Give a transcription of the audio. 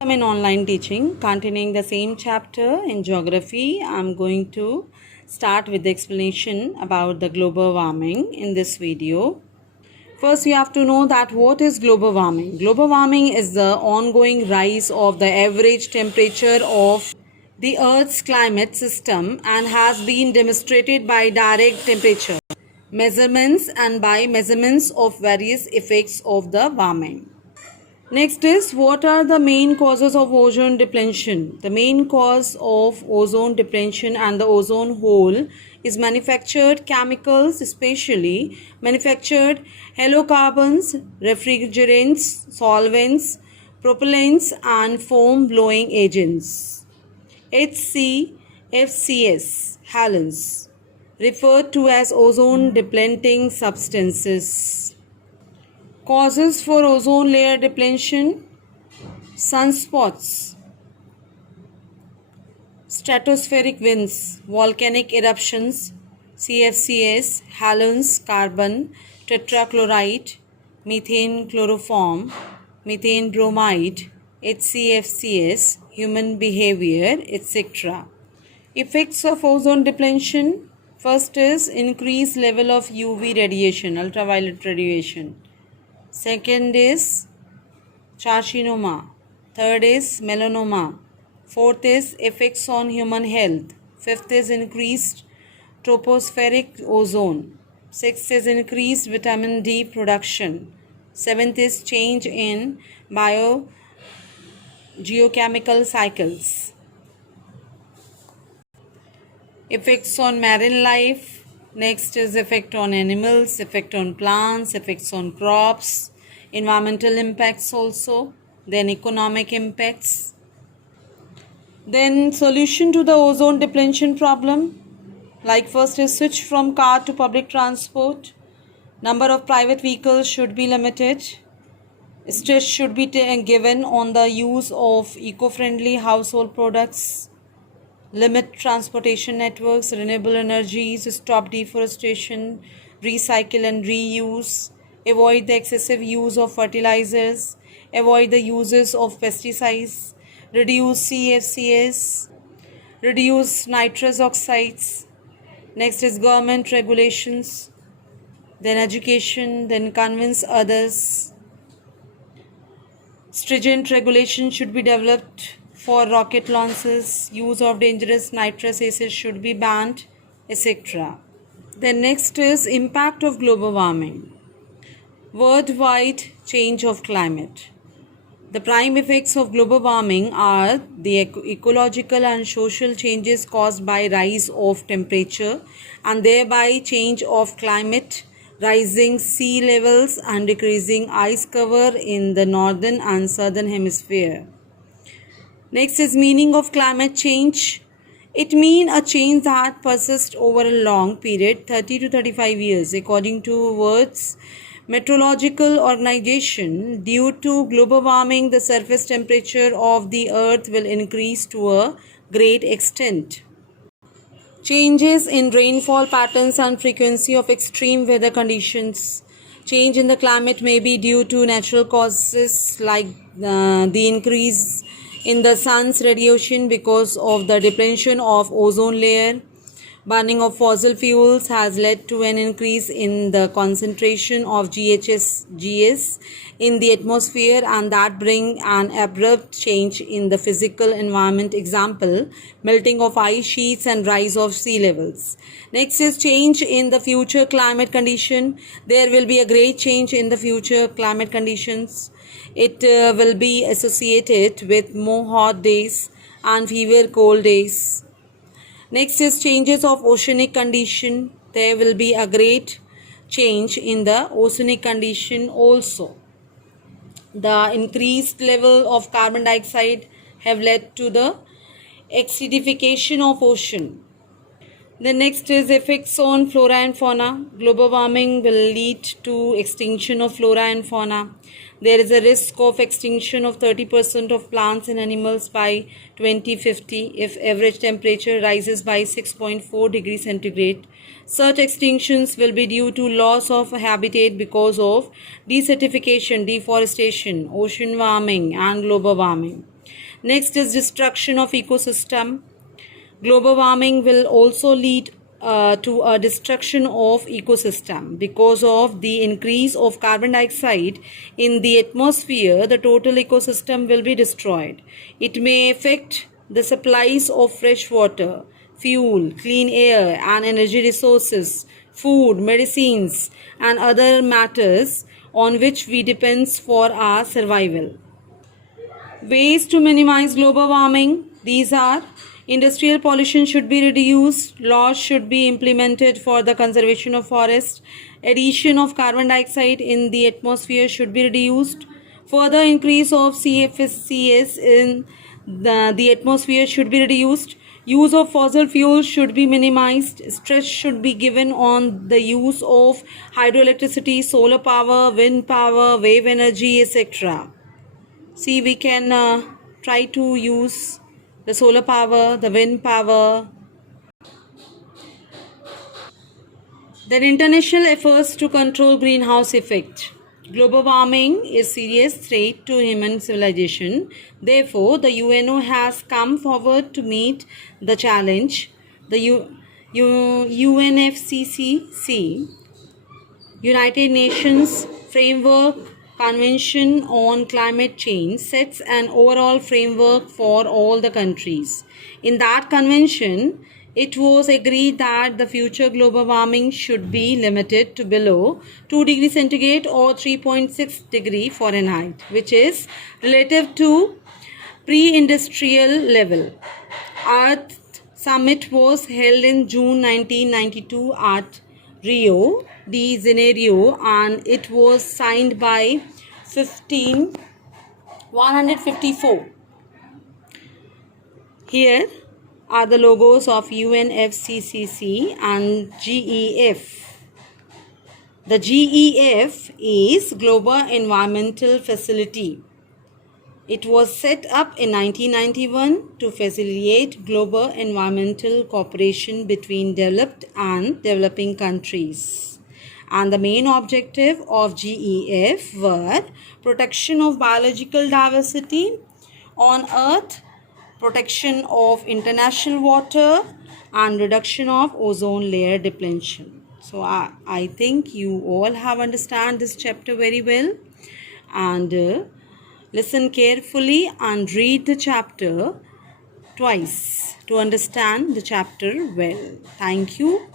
I'm in online teaching containing the same chapter in geography. I'm going to start with the explanation about the global warming in this video. First, you have to know that what is global warming. Global warming is the ongoing rise of the average temperature of the Earth's climate system and has been demonstrated by direct temperature measurements and by measurements of various effects of the warming. Next is, what are the main causes of ozone depletion? The main cause of ozone depletion and the ozone hole is manufactured chemicals, especially manufactured halocarbons, refrigerants, solvents, propellants and foam blowing agents. HCFCs, halons, referred to as ozone depleting substances. Causes for ozone layer depletion: sunspots, stratospheric winds, volcanic eruptions, CFCs, halons, carbon tetrachloride, methane chloroform, methane bromide, HCFCs, human behavior, etc. Effects of ozone depletion: first is increased level of UV radiation, ultraviolet radiation. Second is carcinoma. Third is melanoma. Fourth is effects on human health. Fifth is increased tropospheric ozone. Sixth is increased vitamin D production. Seventh is change in biogeochemical cycles. Effects on marine life. Next is effect on animals, effect on plants, effects on crops, environmental impacts also, then economic impacts. Then solution to the ozone depletion problem. Like first is switch from car to public transport. Number of private vehicles should be limited. Stress should be given on the use of eco-friendly household products. Limit transportation networks, renewable energies, stop deforestation, recycle and reuse, avoid the excessive use of fertilizers, avoid the uses of pesticides, reduce CFCs, reduce nitrous oxides. Next is government regulations, then education, then convince others. Stringent regulations should be developed for rocket launches, use of dangerous nitrous gases should be banned, etc. Then next is impact of global warming. Worldwide change of climate. The prime effects of global warming are the ecological and social changes caused by rise of temperature and thereby change of climate, rising sea levels and decreasing ice cover in the northern and southern hemisphere. Next is meaning of climate change. It means a change that persists over a long period, 30 to 35 years, according to World's Meteorological Organization. Due to global warming, the surface temperature of the earth will increase to a great extent. Changes in rainfall patterns and frequency of extreme weather conditions. Change in the climate may be due to natural causes like the increase in the sun's radiation because of the depletion of ozone layer. Burning of fossil fuels has led to an increase in the concentration of GHGs in the atmosphere and that bring an abrupt change in the physical environment, example, melting of ice sheets and rise of sea levels. Next is change in the future climate condition. There will be a great change in the future climate conditions. It will be associated with more hot days and fewer cold days. Next is changes of oceanic condition. There will be a great change in the oceanic condition also. The increased level of carbon dioxide have led to the acidification of ocean. The next is effects on flora and fauna. Global warming will lead to extinction of flora and fauna. There is a risk of extinction of 30% of plants and animals by 2050 if average temperature rises by 6.4 degrees centigrade. Such extinctions will be due to loss of habitat because of desertification, deforestation, ocean warming and global warming. Next is destruction of ecosystem. Global warming will also lead to a destruction of ecosystem because of the increase of carbon dioxide in the atmosphere. The total ecosystem will be destroyed. It may affect the supplies of fresh water, fuel, clean air and energy resources, food, medicines and other matters on which we depend for our survival. Ways to minimize global warming. These are: industrial pollution should be reduced, laws should be implemented for the conservation of forests, addition of carbon dioxide in the atmosphere should be reduced, further increase of CFCs in the atmosphere should be reduced, use of fossil fuels should be minimized, stress should be given on the use of hydroelectricity, solar power, wind power, wave energy, etc. See, we can try to use the solar power, the wind power. Then international efforts to control greenhouse effect. Global warming is serious threat to human civilization. Therefore, the UNO has come forward to meet the challenge. The UNFCCC, United Nations Framework Convention on Climate Change, sets an overall framework for all the countries. In that convention, it was agreed that the future global warming should be limited to below 2 degrees centigrade or 3.6 degree Fahrenheit, which is relative to pre-industrial level. Earth Summit was held in June 1992 at Rio de Janeiro and it was signed by 154. Here are the logos of UNFCCC and GEF. The GEF is Global Environmental Facility. It was set up in 1991 to facilitate global environmental cooperation between developed and developing countries. And the main objective of GEF were protection of biological diversity on Earth, protection of international water, and reduction of ozone layer depletion. So I think you all have understand this chapter very well, and listen carefully and read the chapter twice to understand the chapter well. Thank you.